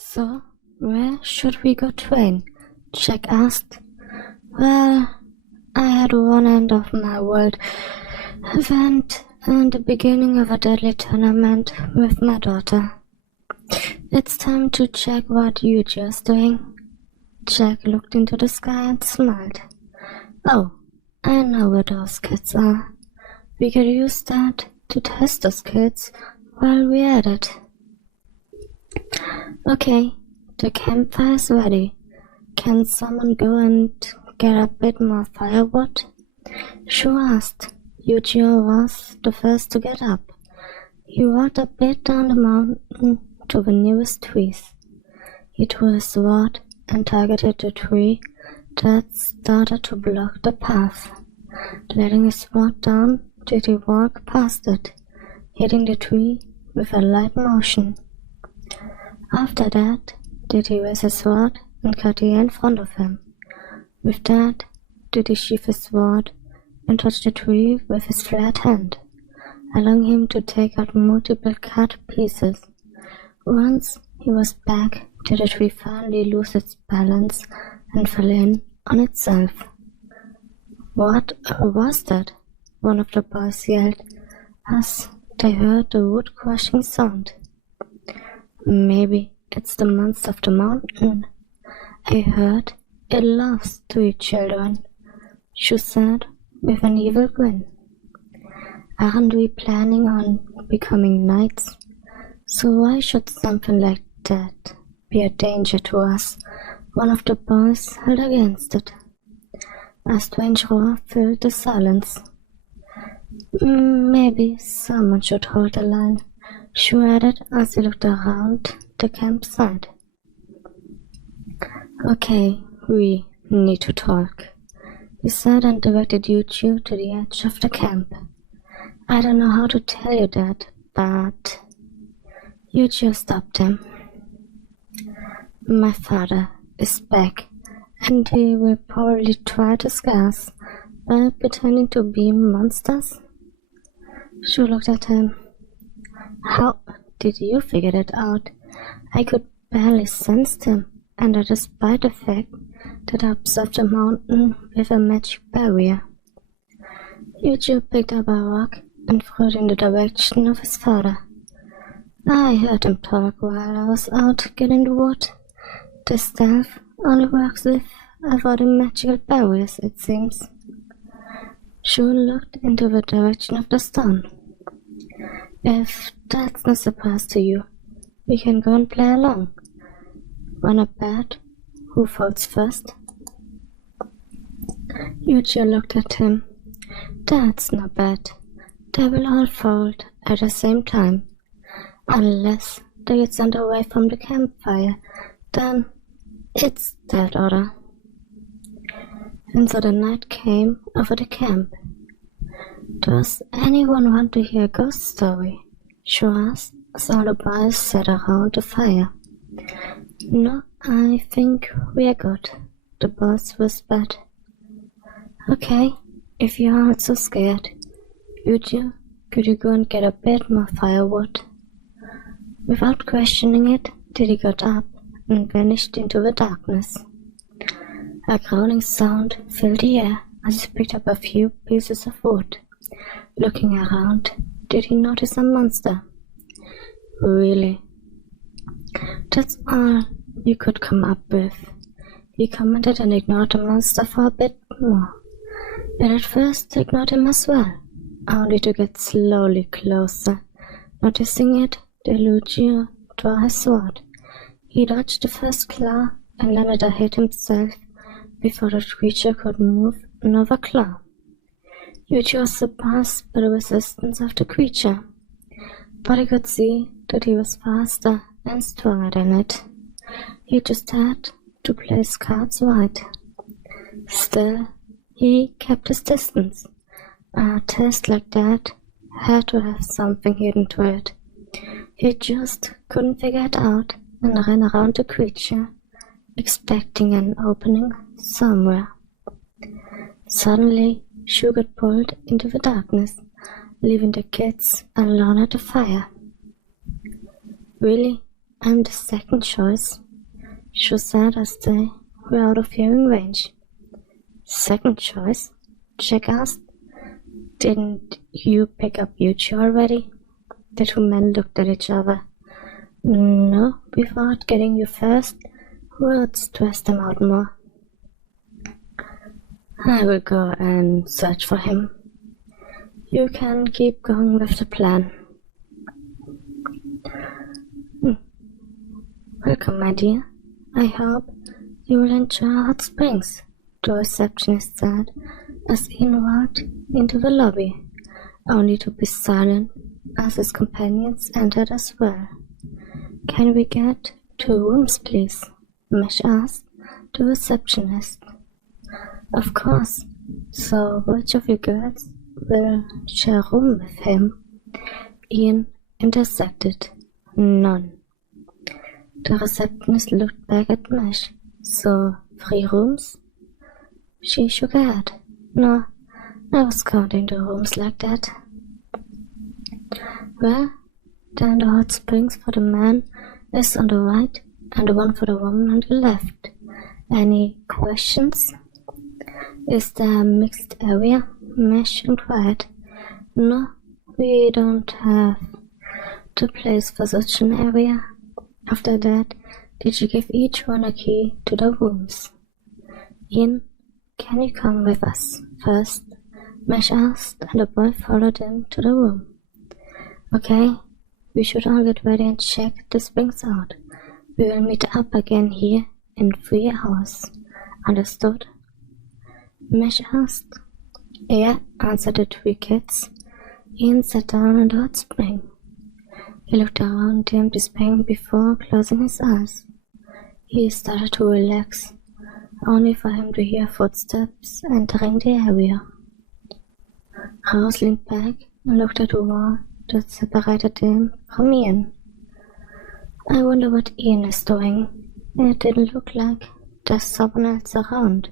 So, where should we go train? Jack asked. Well, I had one end of my world event and the beginning of a deadly tournament with my daughter. It's time to check what you're just doing. Jack looked into the sky and smiled. Oh, I know where those kids are. We could use that to test those kids while we're at it. Okay, the campfire's ready. Can someone go and get a bit more firewood? Shu asked. Yuichiro was the first to get up. He walked a bit down the mountain to the nearest trees. He drew his sword and targeted the tree that started to block the path. Letting his sword down, did he walk past it, hitting the tree with a light motion. After that, did he raise his sword and cut the air in front of him. With that, did he sheath his sword and touch the tree with his flat hand, allowing him to take out multiple cut pieces. Once he was back, did the tree finally lose its balance and fell in on itself. What was that? One of the boys yelled as they heard the wood-crushing sound. Maybe it's the monster of the mountain. I heard it laughs to its children, Shu said with an evil grin. Aren't we planning on becoming knights? So why should something like that be a danger to us? One of the boys held against it. A strange roar filled the silence. Maybe someone should hold the line, Shu added as he looked around the campsite. Okay, we need to talk, he said and directed Yuichiro to the edge of the camp. I don't know how to tell you that, but... Yuichiro stopped him. My father is back, and he will probably try to scare us by pretending to be monsters. Shu looked at him. How did you figure that out? I could barely sense him, and that despite the fact that I observed the mountain with a magic barrier. Yuichiro picked up a rock and threw it in the direction of his father. I heard him talk while I was out getting the wood. The stealth only works if avoiding magical barriers, it seems. Shu looked into the direction of the stone. If that's no surprise to you, we can go and play along. Wanna bet who falls first? Yuichiro looked at him. That's not bad. They will all fold at the same time. Unless they get sent away from the campfire, then it's that order. And so the night came over the camp. Does anyone want to hear a ghost story? Shu asked as all the boys sat around the fire. No, I think we are good, the boss whispered. Okay, if you aren't so scared, Yuichiro, could you go and get a bit more firewood? Without questioning it, Diddy got up and vanished into the darkness. A growling sound filled the air as he picked up a few pieces of wood. Looking around, did he notice a monster? Really? That's all you could come up with. He commented and ignored the monster for a bit more. But at first ignored him as well, only to get slowly closer. Noticing it, Yuichiro drew his sword. He dodged the first claw and landed a hit himself before the creature could move another claw. Yuichiro was surprised by the resistance of the creature, but he could see that he was faster and stronger than it. He just had to play his cards right. Still, he kept his distance. A test like that had to have something hidden to it. He just couldn't figure it out and ran around the creature, expecting an opening somewhere. Suddenly, Shu got pulled into the darkness, leaving the kids alone at the fire. Really? I'm the second choice, she said as they were out of hearing range. Second choice? Jack asked. Didn't you pick up Yuchi already? The two men looked at each other. No, we thought getting you first would stress them out more. I will go and search for him. You can keep going with the plan. Welcome, my dear. I hope you will enjoy hot springs, the receptionist said as Ian walked into the lobby, only to be silent as his companions entered as well. Can we get 2 rooms, please? Mesh asked the receptionist. Of course. So which of you girls will share a room with him? Ian intersected. None. The receptionist looked back at Mesh. So 3 rooms? She shook her head. No, I was counting the rooms like that. Well, then the hot springs for the man is on the right and the one for the woman on the left. Any questions? Is there a mixed area? Mesh inquired. No, we don't have the place for such an area. After that, did you give each one a key to the rooms? Ian, can you come with us first? Mesh asked, and the boy followed him to the room. Okay, we should all get ready and check the springs out. We will meet up again here in 3 hours. Understood? Mesh asked. Yeah, answered the 3 kids. Ian sat down in the hot spring. He looked around the empty spring before closing his eyes. He started to relax, only for him to hear footsteps entering the area. Rose leaned back and looked at the wall that separated him from Ian. I wonder what Ian is doing. It didn't look like there's someone else around,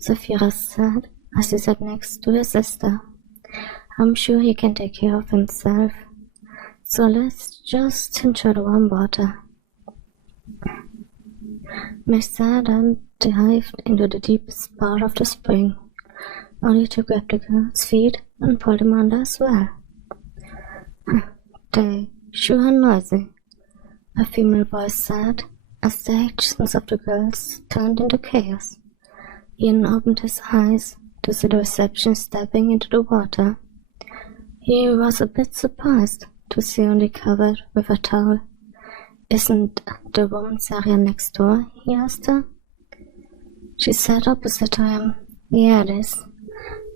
Zafira said as he sat next to his sister. I'm sure he can take care of himself, so let's just enjoy the warm water. Mesh said and dived into the deepest part of the spring, only to grab the girl's feet and pull them under as well. They sure are noisy, a female voice said, as the actions of the girls turned into chaos. Ian opened his eyes to see the reception stepping into the water. He was a bit surprised to see only covered with a towel. Isn't the woman's area next door? He asked her. She sat opposite to him. Yeah, it is.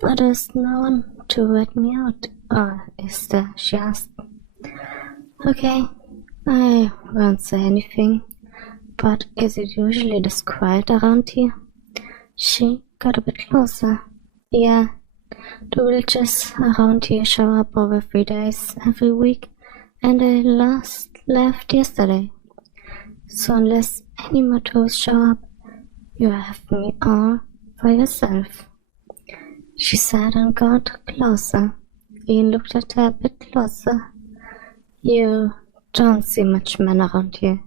But there's no one to let me out. Or is there? She asked. Okay, I won't say anything. But is it usually this quiet around here? She got a bit closer. Yeah, the villagers around here show up over 3 days every week, and they last left yesterday. So unless any more tourists show up, you have me all for yourself. She said and got closer. Ian looked at her a bit closer. You don't see much men around here,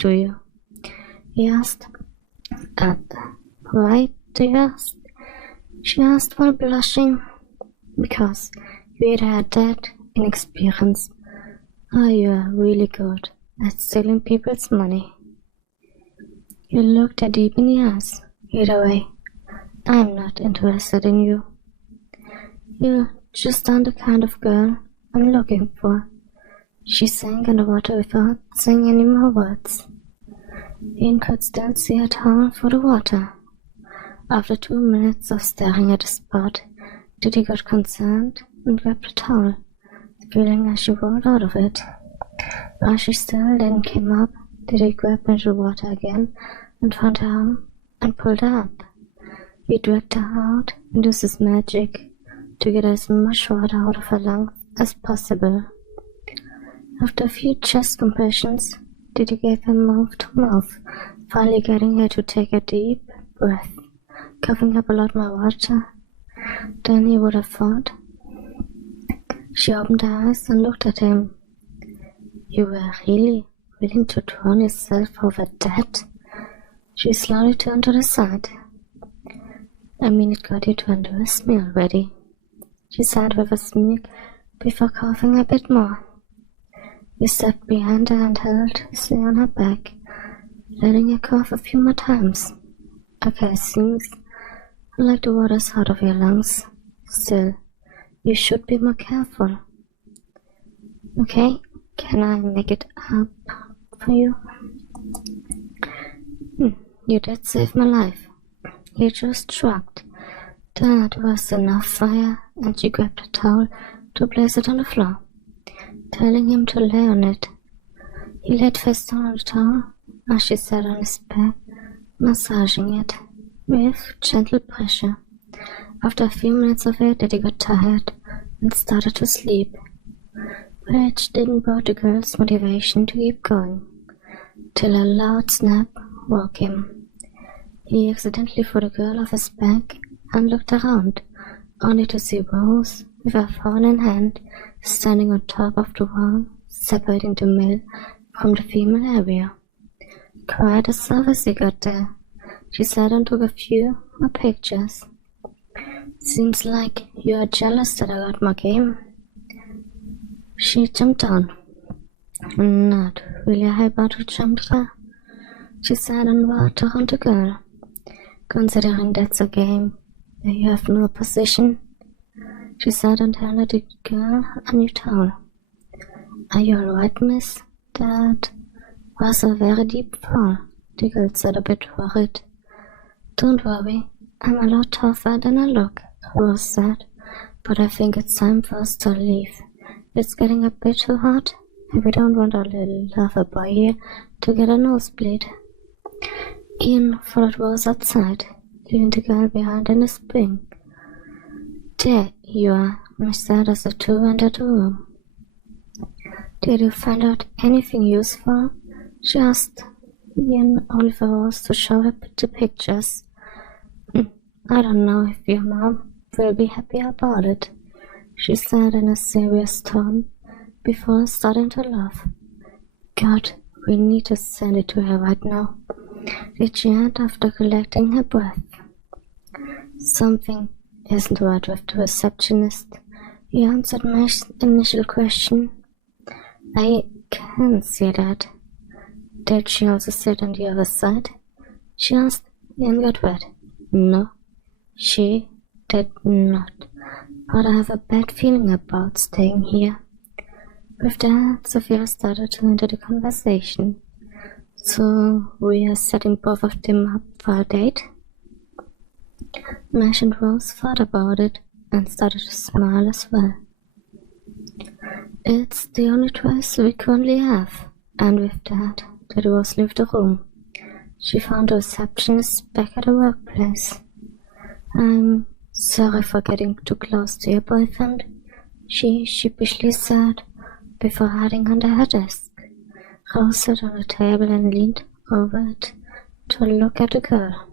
do you? He asked. Why do you ask? She asked while blushing. Because you either had that inexperience, or you are really good at stealing people's money. You looked her deep in the eyes. Either way, I'm not interested in you. You just aren't the kind of girl I'm looking for. She sank in the water without saying any more words. Ian could still see her towel for the water. After 2 minutes of staring at the spot, Diddy got concerned and grabbed the towel, feeling as she rolled out of it. As she still then came up, Diddy grabbed into the water again and found her arm and pulled her up. He dragged her out and used his magic to get as much water out of her lungs as possible. After a few chest compressions, Diddy gave her mouth to mouth, finally getting her to take a deep breath, coughing up a lot more water than he would have thought. She opened her eyes and looked at him. You were really, willing to drown yourself over that? She slowly turned to the side. I mean, it got you to undress me already, she said with a smirk before coughing a bit more. He stepped behind her and held his knee on her back, letting her cough a few more times. Okay, seems like the water's out of your lungs. Still, you should be more careful. Okay, can I make it up for you? You did save my life. He just shrugged. That was enough fire, and she grabbed a towel to place it on the floor, telling him to lay on it. He laid face down on the towel as she sat on his back, massaging it with gentle pressure. After a few minutes of it, Eddie got tired and started to sleep, which didn't bother the girl's motivation to keep going, till a loud snap woke him. He accidentally threw the girl off his back and looked around, only to see Rose, with her phone in hand, standing on top of the wall, separating the male from the female area. Quite a service he got there, she said and took a few more pictures. Seems like you are jealous that I got my game. She jumped on. Not really about to jump her, she said and walked around the girl. Considering that's a game where you have no position, she said and handed the girl a new towel. Are you alright, miss? That was a very deep fall, the girl said, a bit worried. Don't worry, I'm a lot tougher than I look, Rose said, but I think it's time for us to leave. It's getting a bit too hot, and we don't want our little lover boy here to get a nosebleed. Ian followed Rose outside, leaving the girl behind in the spring. There you are, she said as the two entered the room. Did you find out anything useful? She asked Ian, only for Rose to show her the pictures. I don't know if your mom will be happy about it, she said in a serious tone, before starting to laugh. God, we need to send it to her right now, did she add after collecting her breath. Something isn't right with the receptionist. He answered my initial question. I can see that. Did she also sit on the other side? She asked and got red. No, she did not. But I have a bad feeling about staying here. With that, Sophia started to enter the conversation. So we are setting both of them up for a date? Mash and Rose thought about it and started to smile as well. It's the only choice we currently have, and with that, Rose left the room. She found the receptionist back at the workplace. I'm sorry for getting too close to your boyfriend, she sheepishly said, before hiding under her desk. Rose sat on the table and leaned over it to look at the girl.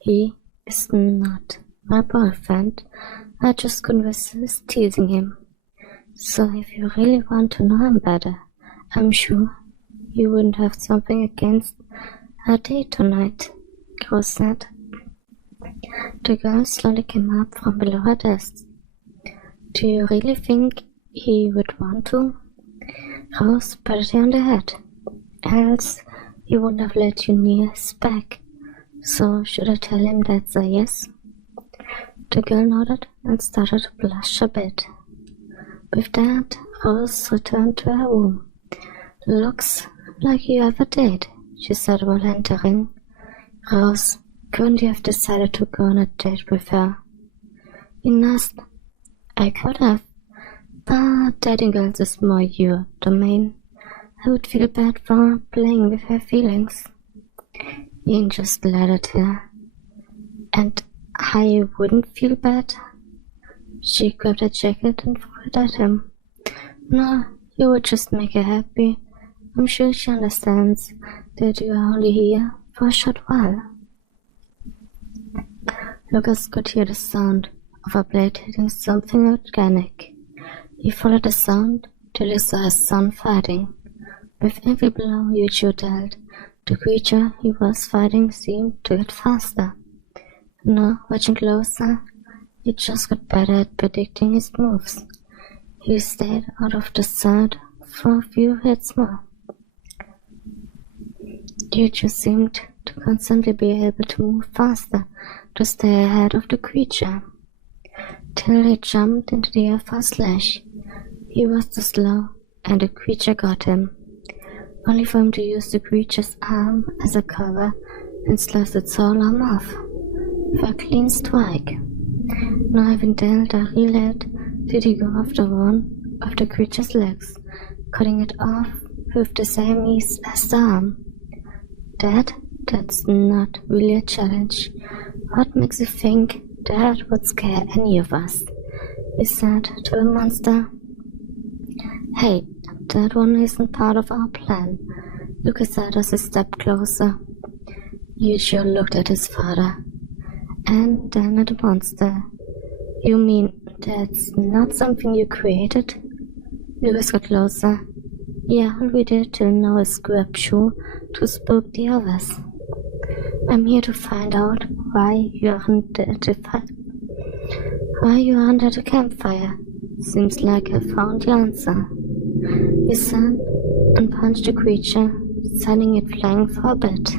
He is not my boyfriend. I just couldn't resist teasing him. So if you really want to know him better, I'm sure you wouldn't have something against a date tonight, Rose said. The girl slowly came up from below her desk. Do you really think he would want to? Rose patted her on the head. Else he wouldn't have let you near his back. So should I tell him that's a yes? The girl nodded and started to blush a bit. With that, Rose returned to her room. Looks like you have a date, she said while entering. Rose, couldn't you have decided to go on a date with her? He asked. I could have, but dating girls is more your domain. I would feel bad for playing with her feelings. Ian just glared at her. And I wouldn't feel bad? She grabbed her jacket and threw it at him. No, you would just make her happy. I'm sure she understands that you are only here for a short while. Lucas could hear the sound of a blade hitting something organic. He followed the sound till he saw his son fighting. With every blow Yuju dealt, the creature he was fighting seemed to get faster. Now, watching closer, he just got better at predicting his moves. He stayed out of the sight for a few hits more. Yuju seemed to constantly be able to move faster to stay ahead of the creature, till he jumped into the air for a slash. He was too slow, and the creature got him, only for him to use the creature's arm as a cover and slice its whole arm off for a clean strike. Now having dealt a real hit, did he go after one of the creature's legs, cutting it off with the same ease as the arm. That's not really a challenge. What makes you think that would scare any of us? He said to the monster. Hey, that one isn't part of our plan. Luca said as he stepped closer. Yuju looked at his father, and then at the monster. You mean that's not something you created? Lucas got closer. Yeah, we did till Noah's grabbed Shu to spook the others. I'm here to find out why you're under the campfire. Seems like I found the answer. He said and punched the creature, sending it flying for a bit.